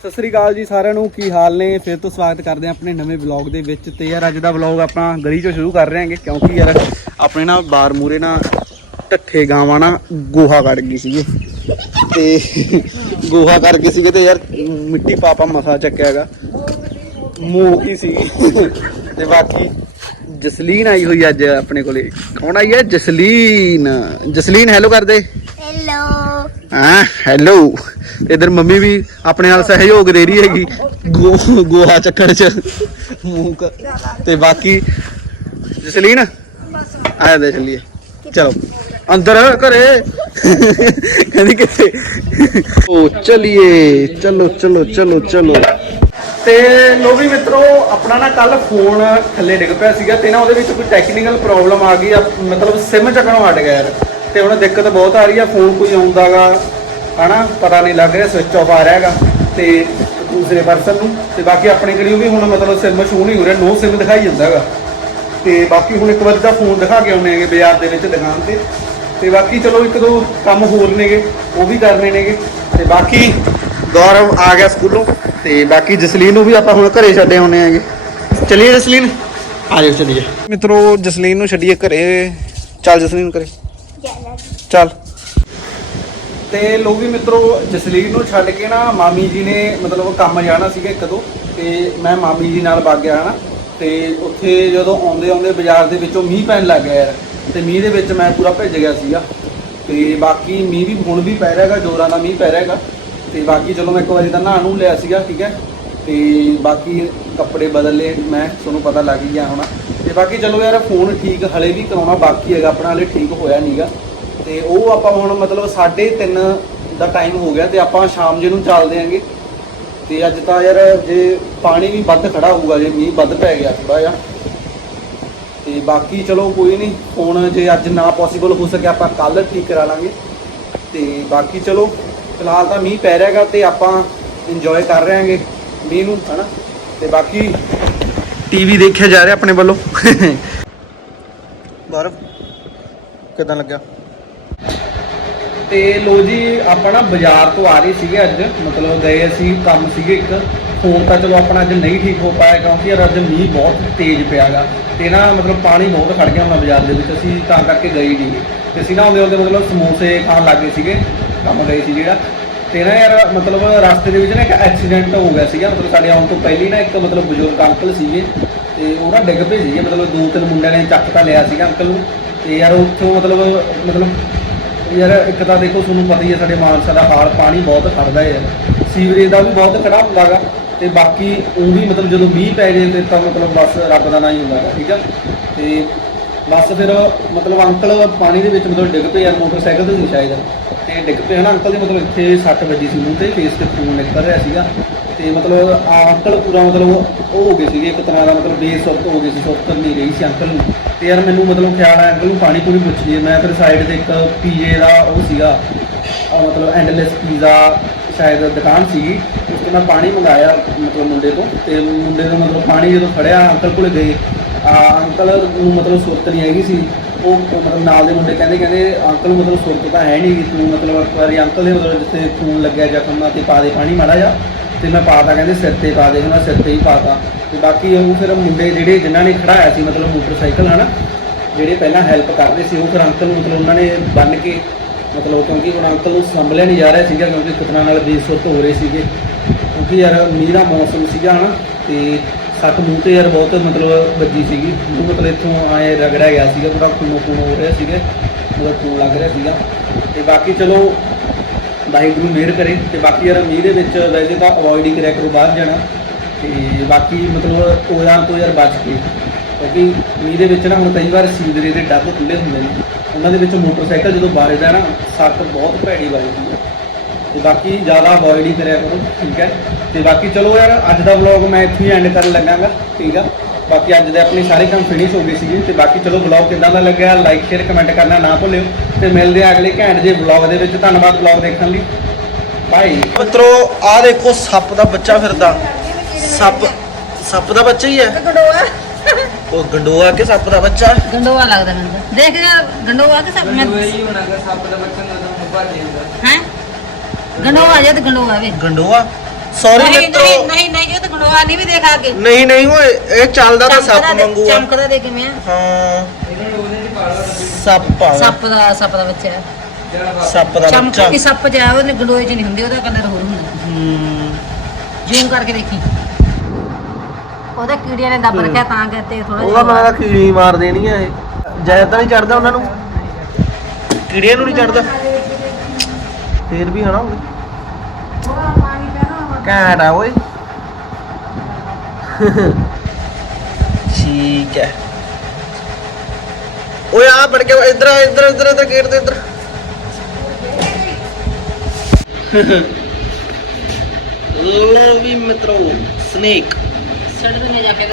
ਸਤਿ ਸ੍ਰੀ ਅਕਾਲ ਜੀ ਸਾਰਿਆਂ ਨੂੰ, ਕੀ ਹਾਲ ਨੇ? ਫਿਰ ਤੋਂ ਸਵਾਗਤ ਕਰਦੇ ਹਾਂ ਆਪਣੇ ਨਵੇਂ ਵਲੌਗ ਦੇ ਵਿੱਚ ਤੇ ਯਾਰ ਅੱਜ ਦਾ ਵਲੌਗ ਆਪਾਂ ਗਲੀ ਚੋਂ ਸ਼ੁਰੂ ਕਰ ਰਹੇ ਹਾਂਗੇ ਕਿਉਂਕਿ ਯਾਰ ਆਪਣੇ ਨਾ ਬਾਰ ਮੂਰੇ ਨਾ ਢੱਠੇ ਗਾਵਾਂ ਨਾ ਗੋਹਾ ਕੱਢ ਗਈ ਸੀਗੇ। ਤੇ ਗੋਹਾ ਕਰ ਗਈ ਸੀਗੇ ਤੇ ਯਾਰ ਮਿੱਟੀ ਪਾਪਾ ਮਸਾ ਚੱਕਿਆਗਾ ਮੂੰਹ ਹੀ ਸੀਗੀ? ਤੇ ਬਾਕੀ ਜਸਲੀਨ ਆਈ ਹੋਈ ਅੱਜ ਆਪਣੇ ਕੋਲੇ। ਕੌਣ ਆਈ ਹੈ? ਜਸਲੀਨ। ਜਸਲੀਨ ਹੈਲੋ ਕਰਦੇ। ਹੈਲੋ ਹਾਂ? ਹੈਲੋ ਇਧਰ ਮੰਮੀ ਵੀ ਆਪਣੇ ਨਾਲ ਸਹਿਯੋਗ ਦੇ ਰਹੀ ਹੈਗੀ। ਗੋਹਾ ਚੱਕਰ ਚ ਮੂੰਹ ਤੇ ਬਾਕੀ ਜਸਲੀਨ, ਆਇਆ ਦੇ ਚੱਲੀਏ। ਚਲੋ, ਅੰਦਰ ਘਰੇ। ਕਹਿੰਦੀ ਕਿੱਥੇ? ਉਹ ਚਲਿਏ। ਚਲੋ ਚਲੋ ਚਲੋ ਚਲੋ। ਤੇ ਲੋ ਵੀ ਮਿੱਤਰੋ, ਆਪਣਾ ਨਾ ਕੱਲ ਫੋਨ ਥੱਲੇ ਡਿੱਗ ਪਿਆ ਸੀਗਾ ਤੇ ਨਾ ਉਹਦੇ ਵਿੱਚ ਕੋਈ ਟੈਕਨੀਕਲ ਪ੍ਰੋਬਲਮ ਆ ਗਈ ਮਤਲਬ ਸਿਮ ਚੱਕਣੋਂ ਹਟ ਗਿਆ ਯਾਰ। ਤੇ ਹੁਣ ਦਿੱਕਤ ਬਹੁਤ ਆ ਰਹੀ ਆ ਫੋਨ ਕੋਈ ਆਉਂਦਾਗਾ, ਹਨਾ, ਪਤਾ ਨਹੀਂ ਲੱਗ ਰਿਹਾ ਸਵਿਚ ਆਫ ਆ ਰਿਹਾ ਹੈਗਾ, ਤੇ ਦੂਸਰੇ ਪਰਸਨ ਨੂੰ, ਤੇ ਬਾਕੀ ਆਪਣੇ ਕੋਲ ਵੀ ਹੁਣ ਮਤਲਬ ਸਿਮ ਸ਼ੂ ਨਹੀਂ ਹੋ ਰਿਹਾ ਨੋ ਸਿਮ ਦਿਖਾਈ ਜਾਂਦਾ ਹੈਗਾ ਤੇ ਬਾਕੀ ਹੁਣ ਇੱਕ ਵਾਰ ਦਾ ਫੋਨ ਦਿਖਾ ਕੇ ਆਉਣੇ ਹੈਗੇ, ਬਾਜ਼ਾਰ ਦੇ ਵਿੱਚ ਦੁਕਾਨ ਤੇ। ਤੇ ਬਾਕੀ ਚਲੋ ਇੱਕ ਦੋ ਕੰਮ ਹੋਰ ਨੇਗੇ, ਉਹ ਵੀ ਕਰਨੇ ਨੇਗੇ। ਤੇ ਬਾਕੀ ਗੌਰਵ ਆ ਗਿਆ ਸਕੂਲੋਂ, ਤੇ ਬਾਕੀ ਜਸਲੀਨ ਨੂੰ ਵੀ ਆਪਾਂ ਹੁਣ ਘਰੇ ਛੱਡੇ ਆਉਣੇ ਹੈਗੇ। ਚਲਿਏ ਜਸਲੀਨ? ਆ ਜਾਓ, ਚਲਿਏ। ਮਿੱਤਰੋ, ਜਸਲੀਨ ਨੂੰ ਛੱਡੀਏ ਘਰੇ। ਚੱਲ ਜਸਲੀਨ ਘਰੇ। ਚੱਲ। ਤੇ ਲੋ ਵੀ ਮਿੱਤਰੋ, ਜਸਲੀਨ ਨੂੰ ਛੱਡ ਕੇ ਨਾ ਮਾਮੀ ਜੀ ਨੇ ਮਤਲਬ ਕੰਮ ਜਾਣਾ ਸੀਗਾ ਇੱਕ ਦੋ, ਤੇ ਮੈਂ ਮਾਮੀ ਜੀ ਨਾਲ ਵਗ ਗਿਆ ਹਨਾ। ਤੇ ਉੱਥੇ ਜਦੋਂ ਆਉਂਦੇ ਆਉਂਦੇ ਬਾਜ਼ਾਰ ਦੇ ਵਿੱਚੋਂ ਮੀਂਹ ਪੈਣ ਲੱਗ ਗਿਆ ਯਾਰ, ਤੇ ਮੀਂਹ ਦੇ ਵਿੱਚ ਮੈਂ ਪੂਰਾ ਭਿੱਜ ਗਿਆ ਸੀਗਾ। ਤੇ ਬਾਕੀ ਮੀਂਹ ਵੀ ਹੁਣ ਵੀ ਪੈ ਰਿਹਾ ਹੈਗਾ, ਜੋਰਾਂ ਦਾ ਮੀਂਹ ਪੈ ਰਿਹਾ ਹੈਗਾ। ਤੇ ਬਾਕੀ ਚਲੋ ਮੈਂ ਇੱਕ ਵਾਰੀ ਤਾਂ ਨਹਾ ਨੂੰ ਲਿਆ ਸੀਗਾ, ਠੀਕ ਹੈ। ਤੇ ਬਾਕੀ ਕੱਪੜੇ ਬਦਲ ਲਏ, ਮੈਂ ਤੁਹਾਨੂੰ ਪਤਾ ਲੱਗ ਗਿਆ ਹੋਣਾ। ਤੇ ਬਾਕੀ ਚਲੋ ਯਾਰ, ਫੋਨ ਠੀਕ ਹਲੇ ਵੀ ਕਰਾਉਣਾ ਬਾਕੀ ਹੈਗਾ, ਆਪਣਾ ਹਲੇ ਠੀਕ ਹੋਇਆ ਨਹੀਂਗਾ ਤੇ ਉਹ ਆਪਾਂ ਹੁਣ ਮਤਲਬ 3:30 ਦਾ ਟਾਈਮ ਹੋ ਗਿਆ ਤੇ ਆਪਾਂ ਸ਼ਾਮ ਜੇ ਨੂੰ ਚੱਲਦੇ ਆਂਗੇ। ਤੇ ਅੱਜ ਤਾਂ ਯਾਰ ਜੇ ਪਾਣੀ ਵੀ ਵੱਧ ਖੜਾ ਹੋਊਗਾ, ਜੇ ਮੀਂਹ ਵੱਧ ਪੈ ਗਿਆ ਥੋੜਾ ਜਿਹਾ। ਤੇ ਬਾਕੀ ਚਲੋ ਕੋਈ ਨਹੀਂ ਹੁਣ ਜੇ ਅੱਜ ਨਾ ਪੋਸੀਬਲ ਹੋ ਸਕਿਆ ਆਪਾਂ ਕੱਲ ਠੀਕ ਕਰਾ ਲਾਂਗੇ। ਤੇ ਬਾਕੀ ਚਲੋ, ਫਿਲਹਾਲ ਤਾਂ ਮੀਂਹ ਪੈ ਰਿਹਾਗਾ ਤੇ ਆਪਾਂ ਇੰਜੋਏ ਕਰ ਰਹੇ ਹਾਂਗੇ ਮੀਂਹ ਨੂੰ, ਹਨਾ? ਤੇ ਬਾਕੀ ਟੀਵੀ ਦੇਖਿਆ ਜਾ ਰਿਹਾ ਆਪਣੇ ਵੱਲੋਂ। ਗੌਰਵ ਕਿਦਾਂ ਲੱਗਾ ਤੇ ਲੋ ਜੀ, ਆਪਾਂ ਨਾ ਬਾਜ਼ਾਰ ਤੋਂ ਆ ਰਹੇ ਸੀਗੇ ਅੱਜ। ਮਤਲਬ ਗਏ ਅਸੀਂ, ਕੰਮ ਸੀਗੇ ਇੱਕ। ਫੋਨ ਤਾਂ ਚਲੋ ਆਪਣਾ ਅੱਜ ਨਹੀਂ ਠੀਕ ਹੋ ਪਾਇਆ, ਕਿਉਂਕਿ ਯਾਰ ਅੱਜ ਮੀਂਹ ਬਹੁਤ ਤੇਜ਼ ਪਿਆਗਾ। ਤੇ ਨਾ ਮਤਲਬ ਪਾਣੀ ਬਹੁਤ ਖੜ ਗਿਆ ਹੋਣਾ ਬਾਜ਼ਾਰ ਦੇ ਵਿੱਚ, ਅਸੀਂ ਤਾਂ ਕਰਕੇ ਗਏ ਨਹੀਂ। ਤੇ ਅਸੀਂ ਨਾ ਆਉਂਦੇ ਆਉਂਦੇ ਮਤਲਬ ਸਮੋਸੇ ਖਾਣ ਲੱਗੇ ਸੀਗੇ, ਕੰਮ ਗਏ ਸੀ ਜਿਹੜਾ। ਤੇ ਨਾ ਯਾਰ ਮਤਲਬ ਰਸਤੇ ਦੇ ਵਿੱਚ ਨਾ ਇੱਕ ਐਕਸੀਡੈਂਟ ਹੋ ਗਿਆ ਸੀਗਾ। ਮਤਲਬ ਸਾਡੇ ਆਉਣ ਤੋਂ ਪਹਿਲੀ ਨਾ ਇੱਕ ਮਤਲਬ ਬਜ਼ੁਰਗ ਅੰਕਲ ਸੀਗੇ। ਤੇ ਉਹ ਨਾ ਡਿੱਗ ਪਏ ਸੀਗੇ, ਮਤਲਬ ਦੋ ਤਿੰਨ ਮੁੰਡਿਆਂ ਨੇ ਚੱਕ ਤਾਂ ਲਿਆ ਸੀਗਾ ਅੰਕਲ ਨੂੰ। ਤੇ ਯਾਰ ਉੱਥੋਂ ਮਤਲਬ ਮਤਲਬ ਯਾਰ ਇੱਕ ਤਾਂ ਦੇਖੋ ਤੁਹਾਨੂੰ ਪਤਾ ਹੀ ਹੈ ਸਾਡੇ ਮਾਨਸਾ ਦਾ ਹਾਲ, ਪਾਣੀ ਬਹੁਤ ਖੜਦਾ ਹੈ। ਸੀਵਰੇਜ ਦਾ ਵੀ ਬਹੁਤ ਖੜਾ ਹੁੰਦਾਗਾ ਤੇ ਬਾਕੀ ਉਹ ਵੀ ਮਤਲਬ ਜਦੋਂ ਮੀਂਹ ਪੈ ਜੇ ਤੇ ਤਾਂ ਮਤਲਬ ਬਸ ਰੱਬ ਦਾ ਨਾਂ ਹੀ ਹੁੰਦਾਗਾ ਠੀਕ ਆ? ਤੇ ਬਸ ਫਿਰ ਮਤਲਬ ਅੰਕਲ ਪਾਣੀ ਦੇ ਵਿੱਚ ਮਤਲਬ ਡਿੱਗ ਪਏ ਯਾਰ ਮੋਟਰਸਾਈਕਲ ਤੇ ਨਹੀਂ ਸ਼ਾਇਦ। ਤੇ ਡਿੱਗ ਪਏ ਹਨਾ ਅੰਕਲ ਦੇ ਮਤਲਬ ਇੱਥੇ ਸੱਟ ਵੱਜੀ ਸੀ ਮੂੰਹ ਤੇ ਫੇਸ ਤੇ ਖੂਨ ਨਿਕਲ ਰਿਹਾ ਸੀਗਾ। ਤੇ ਮਤਲਬ ਅੰਕਲ ਪੂਰਾ ਮਤਲਬ ਉਹ ਹੋ ਗਏ ਸੀਗੇ ਇੱਕ ਤਰ੍ਹਾਂ ਦਾ ਮਤਲਬ ਬੇਸੁਰਤ ਹੋ ਗਏ ਸੀ ਸੁਰਤ ਨਹੀਂ ਰਹੀ ਸੀ ਅੰਕਲ ਨੂੰ। ਤੇ ਯਾਰ ਮੈਨੂੰ ਮਤਲਬ ਖਿਆਲ ਆਇਆ ਅੰਕਲ ਨੂੰ ਪਾਣੀ ਪੂਰੀ ਪੁੱਛ ਲਈਏ ਮੈਂ ਫਿਰ ਸਾਈਡ ਤੇ ਇੱਕ ਪੀਜੇ ਦਾ ਉਹ ਸੀਗਾ ਮਤਲਬ ਐਂਡਲੈਸ ਪੀਜ਼ਾ ਸ਼ਾਇਦ ਦੁਕਾਨ ਸੀਗੀ ਉਸ ਤੋਂ ਮੈਂ ਪਾਣੀ ਮੰਗਾਇਆ ਮਤਲਬ ਮੁੰਡੇ ਤੋਂ ਤੇ ਮੁੰਡੇ ਨੂੰ ਮਤਲਬ ਪਾਣੀ ਜਦੋਂ ਫੜਿਆ ਅੰਕਲ ਕੋਲ ਗਏ ਅੰਕਲ ਨੂੰ ਮਤਲਬ ਸੁਰਤ ਨਹੀਂ ਹੈਗੀ ਸੀ ਉਹ ਮਤਲਬ ਨਾਲ ਦੇ ਮੁੰਡੇ ਕਹਿੰਦੇ ਕਹਿੰਦੇ ਅੰਕਲ ਮਤਲਬ ਸੁਰਤ ਤਾਂ ਹੈ ਨਹੀਂ ਗੀ, ਤੂੰ ਮਤਲਬ ਇੱਕ ਵਾਰੀ ਅੰਕਲ ਦੇ ਮਤਲਬ ਜਿੱਥੇ ਖੂਨ ਲੱਗਿਆ ਜ਼ਖਮ ਨਾਲ ਤੇ ਪਾ ਦੇ ਪਾਣੀ ਮਾੜਾ ਜਾ ਤੇ ਮੈਂ ਪਾਤਾ ਕਹਿੰਦੇ ਸਿਰ ਤੇ ਪਾ ਦੇ, ਮੈਂ ਸਿਰ ਤੇ ਹੀ ਪਾਤਾ ਤੇ। ਬਾਕੀ ਉਹ ਫਿਰ ਮੁੰਡੇ ਜਿਹੜੇ ਜਿਨ੍ਹਾਂ ਨੇ ਖੜਾਇਆ ਸੀ, ਮਤਲਬ ਮੋਟਰਸਾਈਕਲ ਹਨਾ ਜਿਹੜੇ ਪਹਿਲਾਂ ਹੈਲਪ ਕਰਦੇ ਸੀ, ਉਹ ਫਿਰ ਅੰਕਲ ਨੂੰ ਮਤਲਬ ਉਹਨਾਂ ਨੇ ਬੰਨ ਕੇ, ਮਤਲਬ ਕਿਉਂਕਿ ਹੁਣ ਅੰਕਲ ਨੂੰ ਸੰਭਲਿਆ ਨਹੀਂ ਜਾ ਰਿਹਾ ਸੀਗਾ, ਕਿਉਂਕਿ ਕਿਤਨਾ ਨਾਲ ਬੇਸੁਰਤ ਹੋ ਰਹੇ ਸੀਗੇ। ਕਿਉਂਕਿ ਯਾਰ ਮੀਂਹ ਦਾ ਮੌਸਮ ਸੀਗਾ ਹਨਾ ਤੇ ਸੱਤ ਮੂੰਹ ਤੇ ਯਾਰ ਬਹੁਤ ਮਤਲਬ ਵੱਜੀ ਸੀਗੀ। ਮੂੰਹ ਮਤਲਬ ਇੱਥੋਂ ਆਏ ਰਗੜਿਆ ਗਿਆ ਸੀਗਾ ਪੂਰਾ ਖੂਨੋ ਖੂਨ ਹੋ ਰਿਹਾ ਸੀਗਾ, ਮਤਲਬ ਖੂਨ ਲੱਗ ਰਿਹਾ ਸੀਗਾ। ਤੇ ਬਾਕੀ ਚਲੋ ਵਾਹਿਗੁਰੂ ਨੂੰ ਮਿਹਰ ਕਰੇ ਤੇ ਬਾਕੀ ਯਾਰ ਮੀਂਹ ਦੇ ਵਿੱਚ ਵੈਸੇ ਤਾਂ ਅਵੋਇਡ ਹੀ ਕਰਿਆ ਕਰੋ ਬਾਹਰ ਜਾਣਾ ਤੇ ਬਾਕੀ ਮਤਲਬ ਉਹਨਾਂ ਤੋਂ ਯਾਰ ਬਚ ਕੇ ਕਿਉਂਕਿ ਮੀਂਹ ਦੇ ਵਿੱਚ ਨਾ ਹੁਣ ਕਈ ਵਾਰ ਸੀਵਰੇਜ ਦੇ ਡੱਬ ਖੁੱਲੇ ਹੁੰਦੇ ਨੇ, ਉਹਨਾਂ ਦੇ ਵਿੱਚ ਮੋਟਰਸਾਈਕਲ ਜਦੋਂ ਵੱਜਦਾ ਨਾ ਸੱਟ ਬਹੁਤ ਭੈੜੀ ਵੱਜਦੀ ਹੈ। ਤੇ ਬਾਕੀ ਜ਼ਿਆਦਾ ਅਵੋਇਡ ਹੀ ਕਰਿਆ ਕਰੋ, ਠੀਕ ਹੈ। ਤੇ ਬਾਕੀ ਚਲੋ ਯਾਰ ਅੱਜ ਦਾ ਵਲੌਗ ਮੈਂ ਇੱਥੇ ਹੀ ਐਂਡ ਕਰਨ ਲੱਗਾਗਾ, ਠੀਕ ਆ? ਬਾਕੀ ਅੱਜ ਦੇ ਆਪਣੇ ਸਾਰੇ ਕੰਮ ਫਿਨਿਸ਼ ਹੋ ਗਏ ਸੀਗੇ ਤੇ ਬਾਕੀ ਚਲੋ ਵਲੌਗ ਕਿਦਾਂ ਦਾ ਲੱਗਿਆ ਲਾਈਕ ਸ਼ੇਅਰ ਕਮੈਂਟ ਕਰਨਾ ਨਾ ਭੁੱਲਿਓ ਤੇ ਮਿਲਦੇ ਆ ਅਗਲੇ ਘੈਂਟ ਜੇ ਵਲੌਗ ਦੇ ਵਿੱਚ। ਧੰਨਵਾਦ ਵਲੌਗ ਦੇਖਣ ਲਈ। ਬਾਈ ਮਿੱਤਰੋ ਆ ਦੇਖੋ ਸੱਪ ਦਾ ਬੱਚਾ ਫਿਰਦਾ। ਸੱਪ ਸੱਪ ਦਾ ਬੱਚਾ ਹੀ ਹੈ। ਗੰਡੋਆ। ਉਹ ਗੰਡੋਆ ਕੇ ਸੱਪ ਦਾ ਬੱਚਾ? ਗੰਡੋਆ ਲੱਗਦਾ ਮੈਨੂੰ। ਦੇਖ ਗੰਡੋਆ ਕਿ ਸਭ ਮੈਂ ਇਹੀ ਹੋਣਾ ਕਿ ਸੱਪ ਦਾ ਬੱਚਾ ਨਾ ਤਾਂ ਭੱਜ ਜਾਂਦਾ। ਹੈ? ਗੰਡੋਆ ਜੇ ਤੇ ਗੰਡੋਆ ਵੇ। ਗੰਡੋਆ? ਸੌਰੀ ਨਹੀਂ ਮਿੱਤਰੋ। ਨਹੀਂ ਨਹੀਂ ਨਹੀਂ ਇਹ ਤਾਂ ਗੰਡੋਆ ਨਹੀਂ ਵੀ ਦੇਖ ਅੱਗੇ ਨਹੀਂ ਨਹੀਂ ਓਏ ਇਹ ਚੱਲਦਾ ਤਾਂ ਸੱਪ ਚਮਕਦਾ ਆ। ਚਮਕਦਾ ਦੇ ਕਿਵੇਂ ਆ। ਹਾਂ। ਸੱਪ ਆ ਸੱਪ ਦਾ ਸੱਪ ਦਾ ਬੱਚਾ ਹੈ। ਸੱਪ ਦਾ ਚਮਕ ਬੱਚਾ। ਕੀ ਸੱਪ ਜਾ ਉਹਨੇ ਗੰਡੋਏ ਚ ਨਹੀਂ ਹੁੰਦੀ ਉਹਦਾ ਕਲਰ ਹੋਰ ਹੁੰਦਾ ਹੂੰ। ਜ਼ੂਮ ਕਰਕੇ ਦੇਖੀ। ਉਹਦਾ ਕੀੜੀਆਂ ਨੇ ਦੱਬ ਰੱਖਿਆ ਤਾਂ ਕਰਕੇ ਥੋੜਾ ਉਹਦਾ ਮੈਂ ਤਾਂ ਕੀੜੀ ਮਾਰ ਦੇਣੀ ਆ ਇਹ। ਜੈ ਤਾਂ ਨਹੀਂ ਚੜਦਾ ਉਹਨਾਂ ਨੂੰ। ਕੀੜੀਆਂ ਨੂੰ ਨਹੀਂ ਚੜਦਾ ਫੇਰ ਵੀ ਹਨਾ। ਘੈਂਟ ਆ ਓਏ ਠੀਕ ਹੈ ਓਏ ਆ ਵੜ ਕੇ ਇੱਧਰ ਆ, ਇੱਧਰ ਇੱਧਰ ਇੱਧਰ ਗੇਟ ਦੇ ਇੱਧਰ ਲੋ ਵੀ ਮਿੱਤਰੋ ਸਨੇਕ ਸੜ ਦੇ ਜਾ ਕੇ